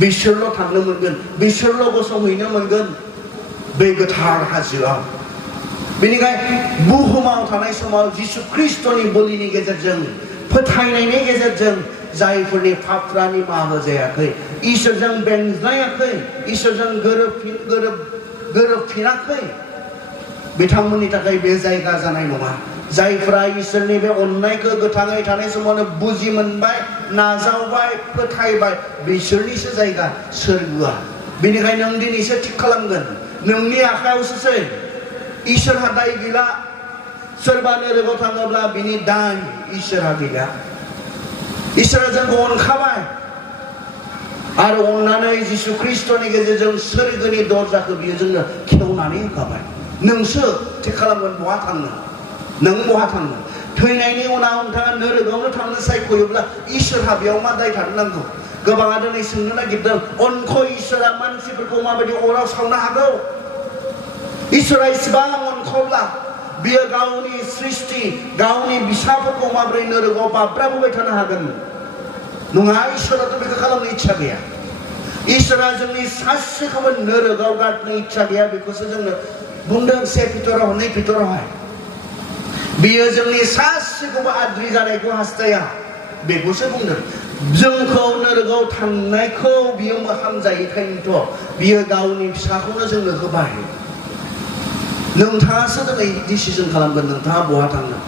बिसोरल' थांनो मोनगोन, बिसोरल' गसंहैनो मोनगोन बे गोथार हाजोआव। बेनिखायनो बुहुमाव थानाय समाव जिसु ख्रिस्ट'नि बोलिनि गेजेरजों, फोथायनायनि गेजेरजों जायफोरनि पापफ्रा निमाहा जायाखै, इसोरजों बेंज्लायाखै, इसोरजों गोरोबफिनाखै, बिथांमोननि थाखाय बे जायगा जानाय नङा। जायफोरा इसोरनि बे अननायखौ गोथाङै थानाय समावनो बुजि मोनबाय, नाजावबाय, फोथायबाय, बिसोरनिसो जायगा सोरगोआ। बेनिखायनो नों दिनैसो थिग खालामगोन, नोंनि आखायावसोसै। इसोरहा दाय गैला। सोरबा नोरगआव थाङोब्ला बिनि दाय इसोरहा गैला। इसोरा जोंखौ अनखाबाय आरो अननानै जिसु ख्रिस्ट'नि गेजेरजों सोरगोनि दरजाखौ बियो जोंनो खेवनानै होखाबाय। नोंसो थिग खालामगोन बहा थांनो, नों बहा थांनो। थैनायनि उनाव नोंथाङा नोरगआवनो थांनो सायख'योब्ला इसोरहा बेयाव मा दाय थानो नांगौ? गोबाङा दिनै सोंनो नागिरदों, अनख' इसोरा मानसिफोरखौ माबायदि अराव सावनो हागौ? इसोरा इसिबां अनख'ब्ला बियो गावनि सृष्टि, गावनि फिसाफोरखौ माबोरै नोरगआव बाब्राबोबाय थानो हागोन? नङा, इसोराथ' बेखौ खालामनो इच्छा गैया। इसोरा जोंनि सासेखौबो नोरगआव गारनो इच्छा गैया। बेखौसो जोंनो बुंदों 1 पितराव 2 पितरावहाय। बियो जोंनि सासेखौबो आद्रि जानायखौ हास्थाया, बेखौसो बुंदों। जोंखौ नोरगआव थांनायखौ बियो हामजायैखायनोथ' बियो गावनि फिसाखौनो जोंनो होबाय। नोंथाङासो दिनै डिसिजन खालामगोन, नोंथाङा बहा थांनो।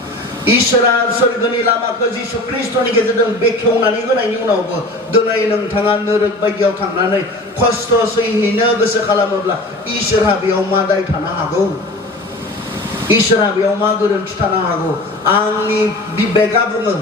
इसोरा सोरगोनि लामाखौ जिसु ख्रिस्ट'नि गेजेरजों बेखेवनानै होनायनि उनावबो दिनै नोंथाङा नोरग बायदियाव थांनानै खस्थ' सैहैनो गोसो खालामोब्ला इसोरहा बेयाव मा दाय थानो हागौ? इसोरहा बेयाव मा गोरोन्थि थानो हागौ? आंनि बिबेका बुङो,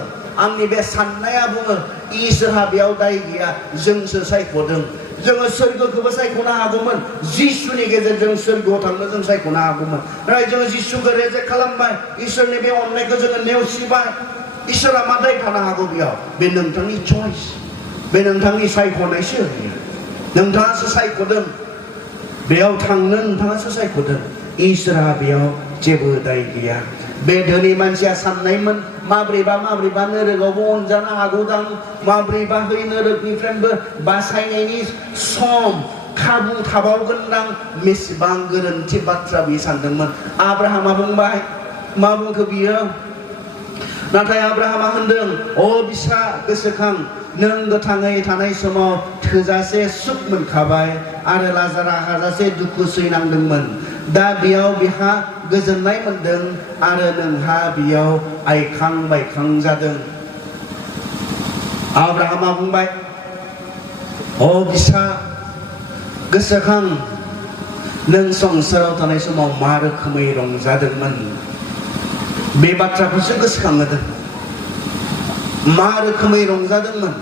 आंनि बे साननाया बुङो, इसोरहा बेयाव दाय गैया। जोंसो सायख'दों। जोङो सोरगोखौबो सायख'नो हागौमोन, जिसुनि गेजेरजों सोरगोआव थांनो जों सायख'नो हागौमोन। नाथाय जोङो जिसुखौ रेजेक्ट खालामबाय, इसोरनि बे अननायखौ जोङो नेवसिबाय। इसोरा मा दाय थानो हागौ बेयाव? बे नोंथांनि चइस, बे नोंथांनि सायख'नायसो। नोंथाङासो सायख'दों, बेयाव थांनो नोंथाङासो सायख'दों। इसोरहा बेयाव जेबो दाय गैया। बे धोनि मानसिया साननायमोन, माब्रैबा नोरगआवबो अनजानो हागौदां, माब्रैबा है नोरगनिफ्रायबो बासायनायनि सम खाबु थाबावगोनदां। बेसेबां गोरोन्थि बाथ्रा बियो सानदोंमोन। आब्राहामा बुंबाय, मा बुंखो बियो? नाथाय आब्राहामा होनदों, अ बिसा गोसोखां, नों गोथाङै थानाय समाव थोजासे सुख मोनखाबाय आरो लाजारा हाजासे दुखु सैनांदोंमोन। दा बेयाव बिहा गोजोननाय मोनदों आरो नोंहा बेयाव आइखां बायखां जादों। आब्राहामा बुंबाय, अ बिसा गोसोखां, नों संसाराव थानाय समाव मा रोखोमै रंजादोंमोन। बे बाथ्राखौसो गोसोखांहोदों। मा रोखोमै रंजादोंमोन।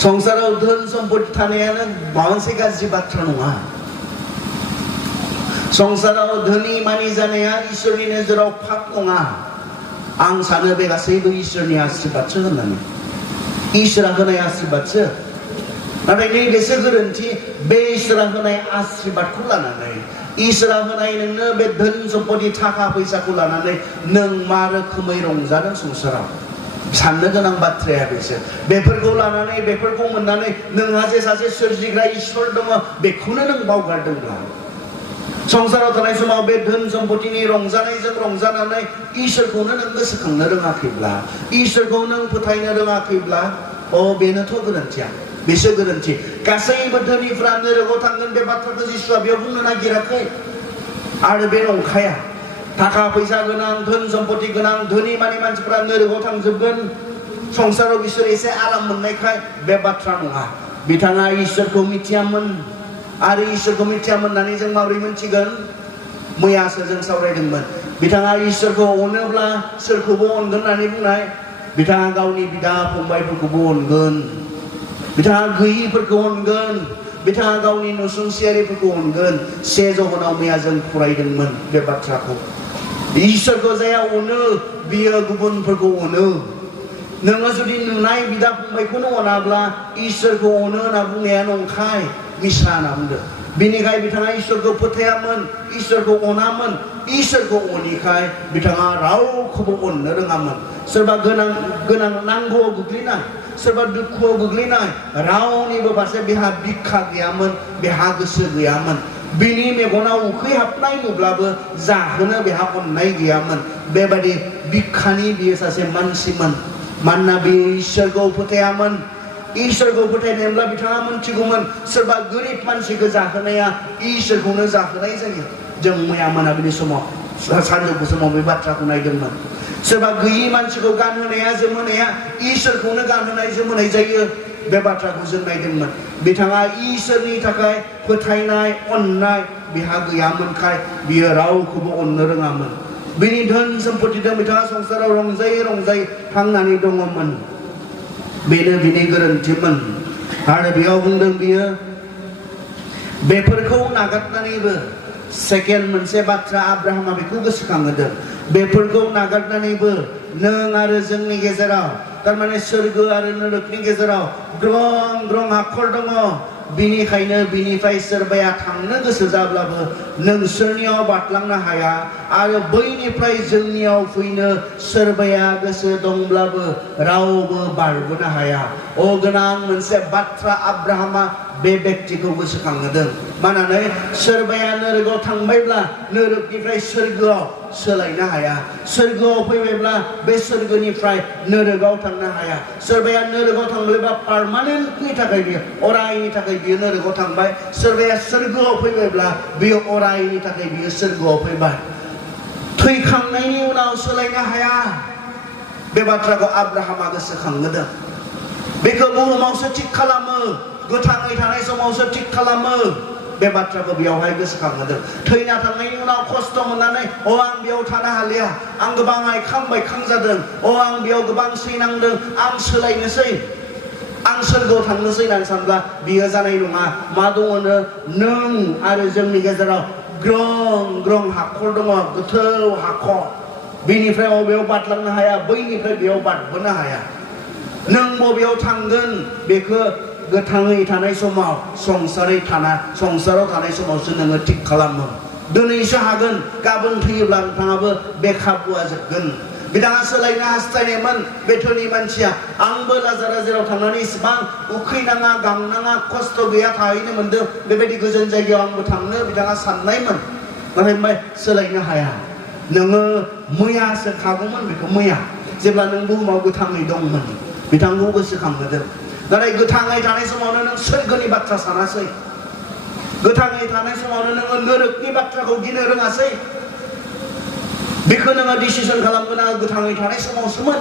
संसाराव धोन सम्पति थानायानो माबा मोनसे गाज्रि बाथ्रा नङा। संसाराव धोनि मानि जानाया इसोरनि नोजोराव पाप नङा। आं सानो बे गासैबो इसोरनि आशीर्बादसो होननानै, इसोरा होनाय आशीर्बादसो। नाथाय नैबेसो गोरोन्थि, बे इसोरा होनाय आशीर्बादखौ लानानै, इसोरा होनाय नोंनो बे धोन सम्पति थाखा फैसाखौ लानानै नों मा रोखोमै रंजादों संसाराव। साननो गोनां बाथ्राया बेसो। बेफोरखौ लानानै, बेफोरखौ मोननानै नोंहा जे सासे सोरजिग्रा इसोर दङ बेखौनो नों बावगारदोंब्ला, संसाराव थानाय समाव बे धोन सम्पतिनि रंजानायजों रंजानानै इसोरखौनो नों गोसोखांनो रोङाखैब्ला, इसोरखौ नों फोथायनो रोङाखैब्ला, बेनोथ' गोरोन्थिया, बेसो गोरोन्थि। गासैबो धोनिफ्रा नोरगआव थांगोन बे बाथ्राखौ जिसुआ बेयाव बुंनो नागिराखै। आरो बे नंखाया। थाखा फैसा गोनां, धोन सम्पति गोनां, धोनि मानि मानसिफ्रा नोरगआव थांजोबगोन, संसाराव बिसोर एसे आराम मोननायखाय। बे बाथ्रा नङा। बिथाङा इसोरखौ मिथियामोन। आरो इसोरखौ मिथियामोन होननानै जों माबोरै मिथिगोन? मैयासो जों सावरायदोंमोन। बिथाङा इसोरखौ अनोब्ला सोरखौबो अनगोन होननानै बुंनाय। बिथाङा गावनि बिदा फंबायफोरखौबो अनगोन, बिथाङा गैयिफोरखौ अनगोन, बिथाङा गावनि नसुंसेयारिफोरखौ अनगोन। 1 जहनाव मैया जों फरायदोंमोन बे बाथ्राखौ। इसोरखौ जाया अनो बियो गुबुनफोरखौ अनो। नोङो जुदि नुनाय बिदा फंबायखौनो अनाब्ला इसोरखौ अनो होनना बुंनाया नंखाय, मिसा होनना बुंदों। बेनिखाय बिथाङा इसोरखौ फोथायामोन, इसोरखौ अनामोन। इसोरखौ अनिखाय बिथाङा रावखौबो अननो रोङामोन। सोरबा गोनां नांगौआव गोग्लैनाय, सोरबा दुखुआव गोग्लैनाय रावनिबो फारसे बेहा बिखा गैयामोन बेहा गोसो गैयामोन बिनि मेगनाव उखैहाबनाय नुब्लाबो जाहोनो बेहा अननाय गैयामोन बेबादि बिखानि बियो सासे मानसिमोन मानोना बियो इसोरखौ फोथायामोन इसोरखौ फोथायनायब्ला बिथाङा मोनथिगौमोन सोरबा गोरिब मानसिखौ जाहोनाया इसोरखौनो जाहोनाय जायो जों मैया मोनाबिलि समाव सानजौफु समाव बे बाथ्राखौ नायदोंमोन सोरबा गैयि मानसिखौ गानहोनाया जोमहोनाया इसोरखौनो गानहोनाय जोमहोनाय जायो बे बाथ्राखौ जों नायदोंमोन बिथाङा इसोरनि थाखाय फोथायनाय अननाय बिहा गैयामोनखाय बियो रावखौबो अननो रोङामोन बिनि धोन सम्पतिजों बिथाङा संसाराव रंजायै रंजायै थांनानै दङमोन बेनो बिनि गोरोन्थिमोन आरो बेयाव बुंदों बियो बेफोरखौ नागारनानैबो सेकेन्ड मोनसे बाथ्रा आब्राहामा बेखौ गोसोखांहोदों बेफोरखौ नागारनानैबो नों आरो जोंनि गेजेराव तारमाने सोरगो आरो नरकनि गेजेराव ग्रं ग्रं हाखर दङ बिनिखायनो बिनिफ्राय सोरबाया थांनो गोसो जाब्लाबो नोंसोरनियाव बारलांनो हाया आरो बैनिफ्राय जोंनियाव फैनो सोरबाया गोसो दंब्लाबो रावबो बारबोनो हाया अ गोनां मोनसे बाथ्रा आब्राहामा बे व्यक्तिखौ गोसोखांहोदों मानोना सोरबाया नरकआव थांबायब्ला नरकनिफ्राय सोरगोआव सोलायनो हाया सोरगोआव फैबायब्ला बे सोरगोनिफ्राय नरकआव थांनो हाया सोरबाया नरकआव थांबायब्ला पार्मानेन्टनि थाखाय बियो अरायनि थाखाय बियो नरकआव थांबाय सोरबाया सोरगोआव फैबायब्ला बियो अरायनि थाखाय बियो सोरगोआव फैबाय थैखांनायनि उनाव सोलायनो हाया बे बाथ्राखौ आब्राहामा गोसोखांहोदों बेखौ बुहुमावसो थिग खालामो गोथाङै थानाय समावसो थिग खालामो बे बाथ्राखौ बेयावहाय गोसोखांहोदों थैना थांनायनि उनाव खस्थ' मोननानै अ आं बेयाव थानो हालिया आं गोबां आइखां बायखां जादों अ आं बेयाव गोबां सैनांदों आं सोलायनोसै आं सोरगोआव थांनोसै होननानै सानब्ला बियो जानाय नङा मा दङनो नों आरो जोंनि गेजेराव ग्रं ग्रं हाखर दङ गोथौ हाखर बेनिफ्राय बबेयाव बारलांनो हाया बैनिफ्राय बेयाव बारबोनो हाया नों बबेयाव थांगोन बेखौ गोथाङै थानाय समाव संसाराव थानाय समावसो नोङो थिग खालामो दिनैसो हागोन गाबोन थैयोब्ला नोंथाङाबो बे खाबुआ जोबगोन बिथाङा सोलायनो हास्थायनायमोन बे धोनि मानसिया आंबो लाजारा जेराव थांनानै इसिबां उखैनाङा गांनाङा खस्थ' गैया थाहैनो मोनदों बेबायदि गोजान जायगायाव आंबो थांनो बिथाङा साननायमोन नाथाय सोलायनो हाया नोङो मैयासो खागौमोन बेखौ मैया जेब्ला नों बुहुमाव गोथाङै दंमोन बिथांखौ गोसोखांहोदों नाथाय गोथाङै थानाय समावनो नों सोरगोनि बाथ्रा सानासै गोथाङै थानाय समावनो नोङो नरकनि बाथ्राखौ गिनो रोङासै बेखौ नोङो डिसिसन खालामगोना गोथाङै थानाय समावसोमोन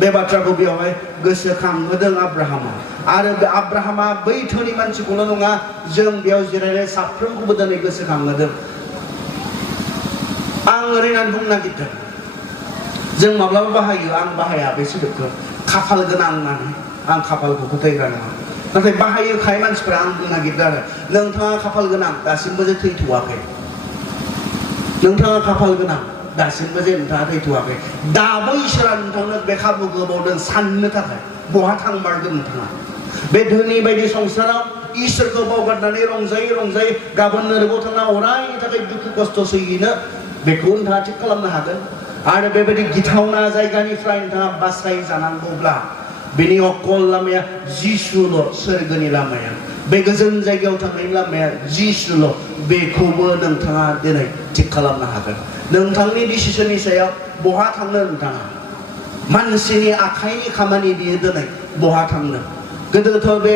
बे बाथ्राखौ बेयावहाय गोसोखांहोदों आब्राहामा आरो बे आब्राहामा बै धोनि मानसिखौल' नङा जों बेयाव जिरायनाय साफ्रोमखौबो दिनै गोसोखांहोदों आं ओरैनानै बुंनो नागिरदों जों माब्लाबा बाहायो आं बाहाया बे सोदोबखौ खाफाल गोनां होननानै आं खाफालखौ फोथायग्रा नङा नाथाय बाहायोखाय मानसिफोरा आं बुंनो नागिरदों आरो नोंथाङा खाफाल गोनां दासिमबो जे थैथ'वाखै नोंथाङा खाफाल गोनां दासिमबो जे नोंथाङा थैथ'वाखै दाबो इसोरा नोंथांनो बे खाबुखौ होबावदों साननो थाखाय बहा थांमारगोन नोंथाङा बे धोनि बायदि संसाराव इसोरखौ बावगारनानै रंजायै रंजायै गाबोन नरकआव थांना अरायनि थाखाय दुखु खस्थ' सैनो बेखौ नोंथाङा थिग खालामनो हागोन आरो बेबायदि गिथावना जायगानिफ्राय नोंथाङा बासायजानांगौब्ला बेनि अकल लामाया जिसुल' सोरगोनि लामाया बे गोजोन जायगायाव थांनायनि लामाया जिसुल' बेखौबो नोंथाङा दिनै थिग खालामनो हागोन नोंथांनि डिसिसननि सायाव बहा थांनो नोंथाङा मानसिनि आखाइनि खामानि बियो दिनै बहा थांनो गोदोथ' बे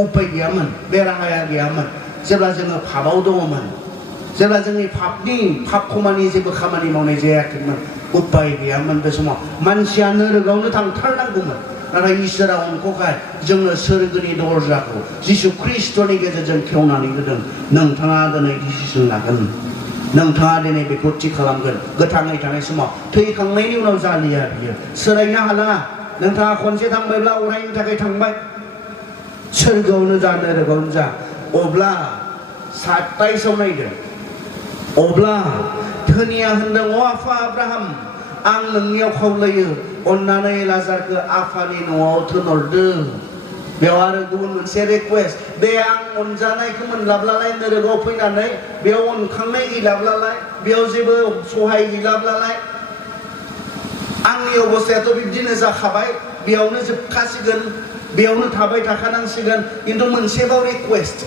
उपाय गैयामोन बे राहाया गैयामोन जेब्ला जोङो पापआव दङमोन जेब्ला जोंनि पाप खमानि जेबो खामानि मावनाय जायाखैमोन उपाय गैयामोन बे समाव मानसिया नरकआवनो थांथारनांगौमोन नाथाय इसोरा अनख'खाय जोंनो सोरगोनि दरजाखौ जिसु ख्रिस्ट'नि गेजेरजों खेवनानै होदों नोंथाङा दिनै डिसिसन लागोन नोंथाङा दिनै बेखौ थि खालामगोन गोथाङै थानाय समाव थैखांनायनि उनाव जालिया बियो सोलायनो हाला नोंथाङा खनसे थांबायब्ला अरायनि थाखाय थांबाय सोरगोआवनो जा नरकआवनो जा अब्ला 27 नायदों अब्ला धोनिया होनदों अ आफा आब्राहाम आं नोंनियाव खावलायो अन्नानै लाजारखौ आफानि न'आव थिनहरदो बेयाव आरो गुबुन मोनसे रिक्वेस्ट बे आं अनजानायखौ मोनलाब्लालाय नरकआव फैनानै बेयाव अनखांनाय गैलाब्लालाय बेयाव जेबो सहाय गैलाब्लालाय आंनि अबस्थायाथ' बिब्दिनो जाखाबाय बेयावनो जोबखासिगोन बेयावनो थाबाय थाखानांसिगोन खिन्थु मोनसेबाव रिक्वेस्ट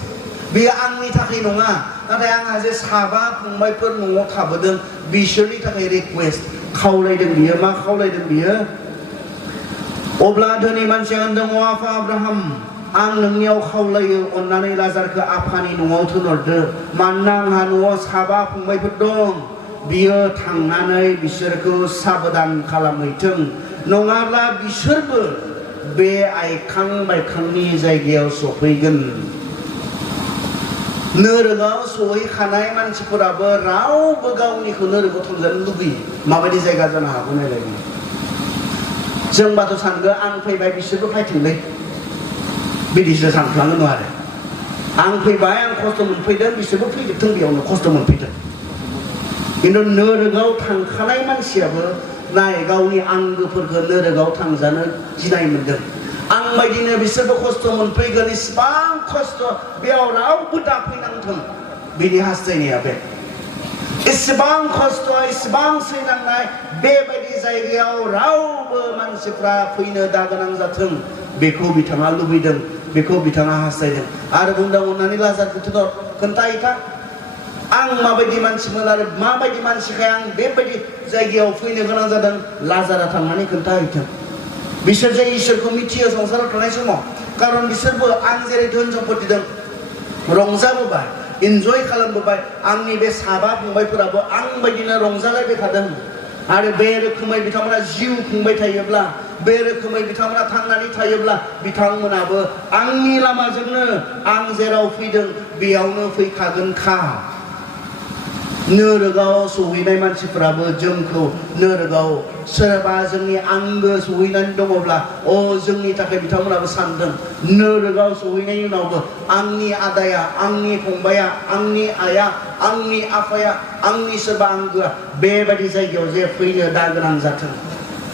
बेयो आंनि थाखाय नङा नाथाय आंहा जे साबा फंबायफोर न'आव थाबोदों बिसोरनि थाखाय रिक्वेस्ट खावलायदों बियो मा खावलायदों बियो अब्ला धोनि मानसिया होनदों अ आफा आब्राहाम आं नोंनियाव खावलायो अननानै लाजारखौ आफानि न'आव थिनहरदो मानोना आंहा न'आव साबा फंबायफोर दं बियो थांनानै बिसोरखौ साबधान खालामहैथों नङाब्ला बिसोरबो बे आइखां बायखांनि जायगायाव सफैगोन नोरोगाव सहैखानाय मानसिफोराबो रावबो गावनिखौ नोरोगाव थांजानो लुबैयो माबायदि जायगा जानो हागौ नायलाय जोंबाथ' सानगोन आं फैबाय बिसोरबो फैथोंलै बिदिसो सानफ्लाङो न आरो आं फैबाय आं खस्थ' मोनफैदों बिसोरबो फैजोबथों बेयावनो खस्थ' मोनफैदों खिन्थु नोरोगाव थांखानाय मानसियाबो नाय गावनि आंगोफोरखौ नोरोगाव थांजानो गिनाय मोनदों आं बायदिनो बिसोरबो खस्थ' मोनफैगोन इसिबां खस्थ' बेयाव रावबो दाफैनांथों बिनि हास्थायनाया बे इसिबां खस्थ' इसिबां सैनांनाय बेबायदि जायगायाव रावबो मानसिफ्रा फैनो दागोनां जाथों बेखौ बिथाङा लुबैदों बेखौ बिथाङा हास्थायदों आरो बुंदों अननानै लाजारखौ खोन्थाहैथा आं माबायदि मानसिमोन आरो माबायदि मानसिखाय आं बेबायदि जायगायाव फैनो गोनां जादों लाजारा थांनानै खोन्थाहैथों बिसोर जे इसोरखौ मिथियो संसाराव थानाय समाव खारन बिसोरबो आं जेरै धोन सम्पति दं रंजाबोबाय इन्जय खालामबोबाय आंनि बे साबा फंबायफोराबो आं बायदिनो रंजालायबाय थादों आरो बे रोखोमै बिथांमोना जिउ खुंबाय थायोब्ला बे रोखोमै बिथांमोना थांनानै थायोब्ला बिथांमोनाबो आंनि लामाजोंनो आं जेराव फैदों बेयावनो फैखागोनखा नोरोगाव सहैनाय मानसिफोराबो जोंखौ नोरोगाव सोरबा जोंनि आंगो सहैनानै दङब्ला जोंनि थाखाय बिथांमोनाबो सानदों नोरोगाव सहैनायनि उनावबो आंनि आदाया आंनि फंबाया आंनि आइया आंनि आफाया आंनि सोरबा आंगोआ बेबायदि जायगायाव जे फैनो दागोनां जाथों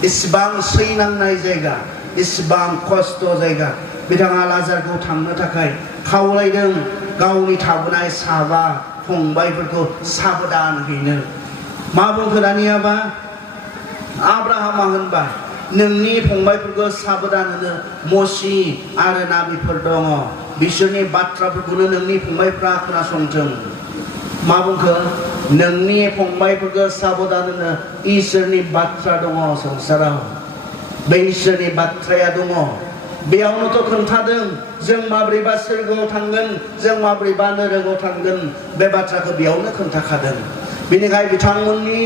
इसिबां सैनांनाय जायगा इसिबां खस्थ' जायगा बिथाङा लाजारखौ थांनो थाखाय खावलायदों गावनि थाबोनाय साबा फंबायफोरखौ साबधान हैनो मा बुंखो दानियाबा आब्राहामा होनबाय नोंनि फंबायफोरखौ साबधान होनो मसि आरो नाबिफोर दङ बिसोरनि बाथ्राफोरखौनो नोंनि फंबायफ्रा खोनासंथों मा बुंखो नोंनि फंबायफोरखौ साबधान होनो इसोरनि बाथ्रा दङ संसाराव बे इसोरनि बाथ्राया दङ बेयावनोथ' खोन्थादों जों माब्रैबा सोरगोआव थांगोन जों माब्रैबा नोरोगाव थांगोन बे बाथ्राखौ बेयावनो खोन्थाखादों बेनिखायनो बिथांमोननि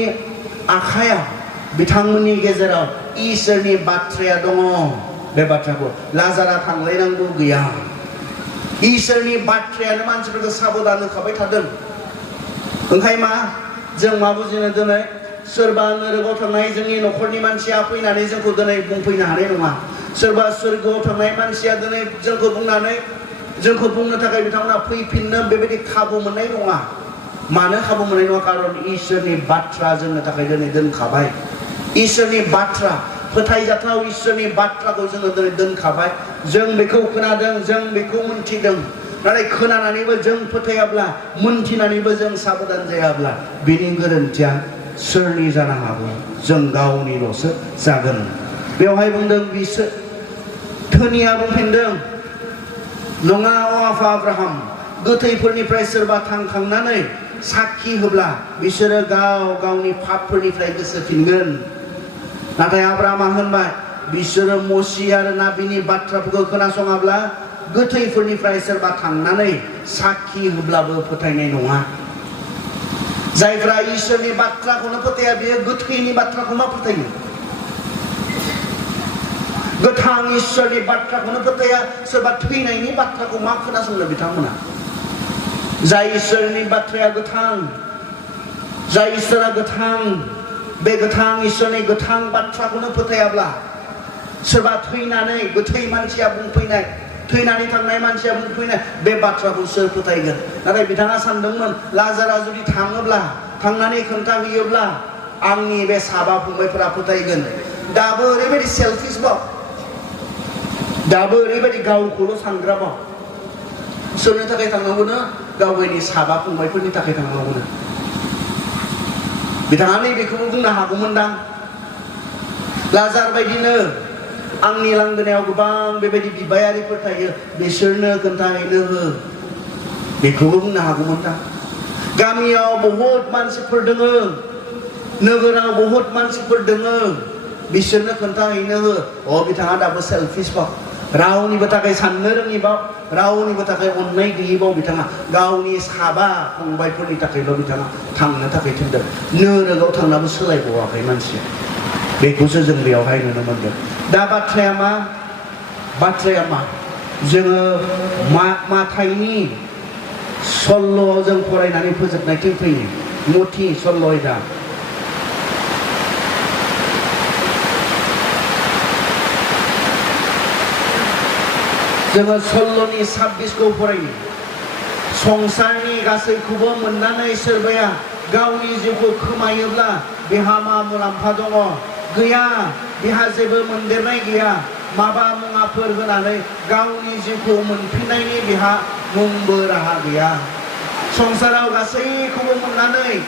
आखायाव बिथांमोननि गेजेराव इसोरनि बाथ्राया दङ बे बाथ्राखौ लाजारा थांलायनांगौ गैया इसोरनि बाथ्रायानो मानसिफोरखौ साबधान होखाबाय थादों ओंखाय मा जों मा बुजिनो दिनै सोरबा नोरोगाव थांनाय जोंनि न'खरनि मानसिया फैनानै जोंखौ दिनै बुंफैनो हानाय नङा सोरबा सोरगोआव थांनाय मानसिया दिनै जोंखौ बुंनो थाखाय बिथांमोना फैफिननो बेबायदि खाबु मोननाय नङा मानो खाबु मोननाय नङा खारन इसोरनि बाथ्रा जोंनो थाखाय दिनै दोनखाबाय इसोरनि बाथ्रा फोथायजाथाव इसोरनि बाथ्राखौ जोङो दिनै दोनखाबाय जों बेखौ खोनादों जों बेखौ मोनथिदों नाथाय खोनानानैबो जों फोथायाब्ला मोनथिनानैबो जों साबधान जायाब्ला बिनि गोरोन्थिया सोरनि जानो हागौ जों गावनिल'सो जागोन बेवहाय बुंदों बिसोर धोनिया बुंफिनदों नङा आफा आब्राहाम गोथैफोरनिफ्राय सोरबा थांखांनानै साखि होब्ला बिसोरो गावनि पापफोरनिफ्राय गोसोफिनगोन नाथाय आब्राहामा होनबाय बिसोरो मसि आरो नाबिनि बाथ्राफोरखौ खोनासङाब्ला गोथैफोरनिफ्राय सोरबा थांनानै साखि होब्लाबो फोथायनाय नङा जायफ्रा इसोरनि बाथ्राखौनो फोथाया बेयो गोथैनि बाथ्राखौ मा फोथायो गोथां इसोरनि बाथ्राखौनो फोथाया सोरबा थैनायनि बाथ्राखौ मा खोनासंनो बिथांमोना जाय इसोरनि बाथ्राया गोथां जाय इसोरा गोथां बे गोथां इसोरनि गोथां बाथ्राखौनो फोथायाब्ला सोरबा थैनानै गोथै मानसिया बुंफैनाय थैनानै थांनाय मानसिया बुंफैनाय बे बाथ्राखौ सोर फोथायगोन नाथाय बिथाङा सानदोंमोन लाजारा जुदि थाङोब्ला थांनानै खोन्थाहैयोब्ला आंनि बे साबा फंबायफोरा फोथायगोन दाबो ओरैबायदि सेल्फिश बाव दाबो ओरैबायदि गावखौल' सानग्राबाव सोरनि थाखाय थांनांगौनो गावनि साबा फंबायफोरनि थाखाय थांनांगौनो बिथाङा नैबेखौबो बुंनो हागौमोनदां लाजार बायदिनो आंनि लांगोनायाव गोबां बेबायदि बिबायारिफोर थायो बिसोरनो खोन्थाहैनो हो बेखौबो बुंनो हागौमोन दा गामियाव बहुत मानसिफोर दोङो नोगोराव बहुत मानसिफोर दोङो बिसोरनो खोन्थाहैनो हो बिथाङा दाबो सेल्फिश बाव रावनिबो थाखाय साननो रोङिबाव रावनिबो थाखाय अननाय गैयिबाव बिथाङा गावनि साबा फंबायफोरनि थाखायल' बिथाङा थांनो थाखाय थिनदों नोरोगाव थांनाबो सोलायबावाखै मानसिया बेखौसो जों बेयावहाय नुनो मोनदों दा बाथ्राया मा जोङो माथाइनि सल्ल'आव जों फरायनानै फोजोबनायथिं फैयो मथि सल्ल' दा जोङो सल्ल'नि 26 खौ फरायो संसारनि गासैखौबो मोननानै सोरबाया गावनि जिउखौ खोमायोब्ला बेहा मा मुलाम्फा दङ गैया बेहा जेबो मोनदेरनाय गैया माबा मुवाफोर होनानै गावनि जिउखौ मोनफिननायनि बेहा मुंबो राहा गैया संसाराव गासैखौबो मोननानै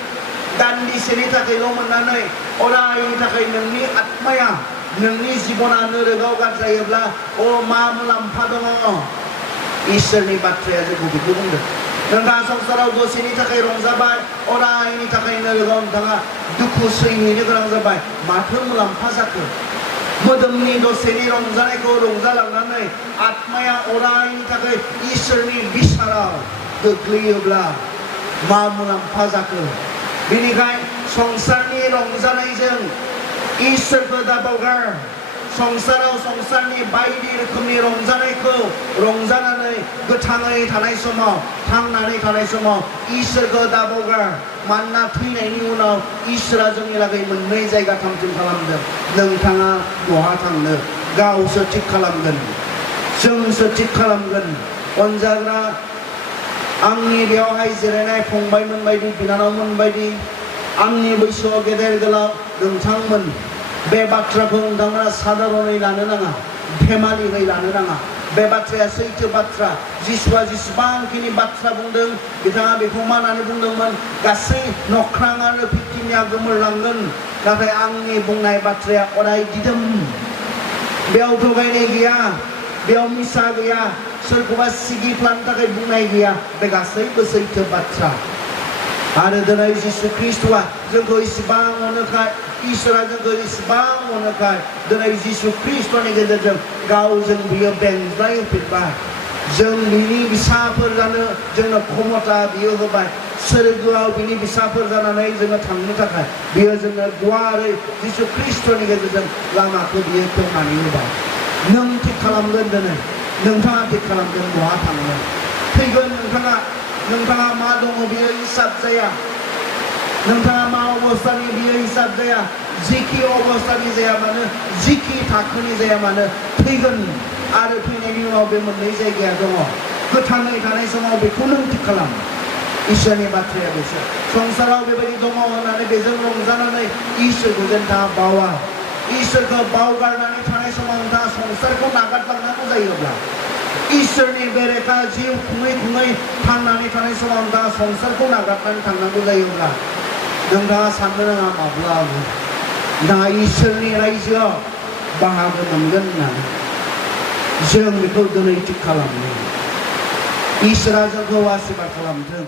दान्दिसेनि थाखायल' मोननानै अरायनि थाखाय नोंनि आत्माया नोंनि जिबना नोरोगाव गारजायोब्ला मा मुलाम्फा दङ इसोरनि बाथ्राया जोंखौ बेखौ बुंदों नोंथाङा संसाराव दसेनि थाखाय रंजाबाय अरायनि थाखाय नोरोगाव नोंथाङा दुखु सैहैनो गोनां जाबाय माथो मुलाम्फा जाखो मोदोमनि दसेनि रंजानायखौ रंजालांनानै आत्माया अरायनि थाखाय इसोरनि बिसाराव गोग्लैयोब्ला मा मुलाम्फा जाखो बेनिखायनो संसारनि रंजानायजों इसोरखौ दाबावगार संसाराव संसारनि बायदि रोखोमनि रंजानायखौ रंजानानै गोथाङै थानाय समाव थांनानै थानाय समाव इसोरखौ दाबावगार मानोना थैनायनि उनाव इसोरा जोंनि लागै मोननै जायगा थामथिम खालामदों नोंथाङा बहा थांनो गावसो थिग खालामगोन जोंसो थिग खालामगोन अनजाग्रा आंनि बेयावहाय जिरायनाय फंबायमोन बायदि बिनानावमोन बायदि आंनि बैसोआव गेदेर गोलाव नोंथांमोन बे बाथ्राखौ नोंथांमोना साधारनै लानो नाङा धेमालियै लानो नाङा बे बाथ्राया सैथो बाथ्रा जिसुआ जेसेबांखिनि बाथ्रा बुंदों बिथाङा बेखौ मा होननानै बुंदोंमोन गासै नख्रां आरो पृथिबिया गोमोरलांगोन नाथाय आंनि बुंनाय बाथ्राया अराय दिदोम बेयाव थगायनाय गैया बेयाव मिसा गैया सोरखौबा सिगिफ्लानो थाखाय बुंनाय गैया बे गासैबो सैथो बाथ्रा आरो दिनै जिसु ख्रिस्ट'आ जोंखौ इसिबां अनोखाय इसोरा जोंखौ इसिबां अनोखाय दिनै जिसु ख्रिस्ट'नि गेजेरजों गावजों बियो बेंज्लाय होफिनबाय जों बिनि फिसाफोर जानो जोंनो क्षमता बियो होबाय सोरगोआव बिनि फिसाफोर जानानै जोङो थांनो थाखाय बियो जोंनो गुवारै जिसु ख्रिस्ट'नि गेजेरजों लामाखौ बियो खेवनानै होबाय नों थिग खालामगोन दिनै नोंथाङा थिग खालामगोन बहा थांगोन फैगोन नोंथाङा मा दङ बियो हिसाब जाया नोंथाङा मा अबस्थानि बियो हिसाब जाया जिखि अबस्थानि जाया मानो जिखि थाखोनि जाया मानो फैगोन आरो फैनायनि उनाव बे मोननै जायगाया दङ गोथाङै थानाय समाव बेखौ नों थिग खालाम इसोरनि बाथ्राया बेसो संसाराव बेबायदि दङ होननानै बेजों रंजानानै इसोरखौ नोंथाङा बावा इसोरखौ बावगारनानै थानाय समाव नोंथाङा संसारखौ नागारलांनांगौ जायोब्ला इसोरनि बेरेखा जिउ खुङै थांनानै थानाय समाव नोंथाङा संसारखौ नागारनानै थांनांगौ जायोब्ला नोंथाङा साननो नाङा माब्लाबो नोंथाङा इसोरनि रायजोआव बाहागो मोनगोन होननानै जों बेखौ दिनै थिग खालामनो इसोरा जोंखौ आशीर्बाद खालामथों।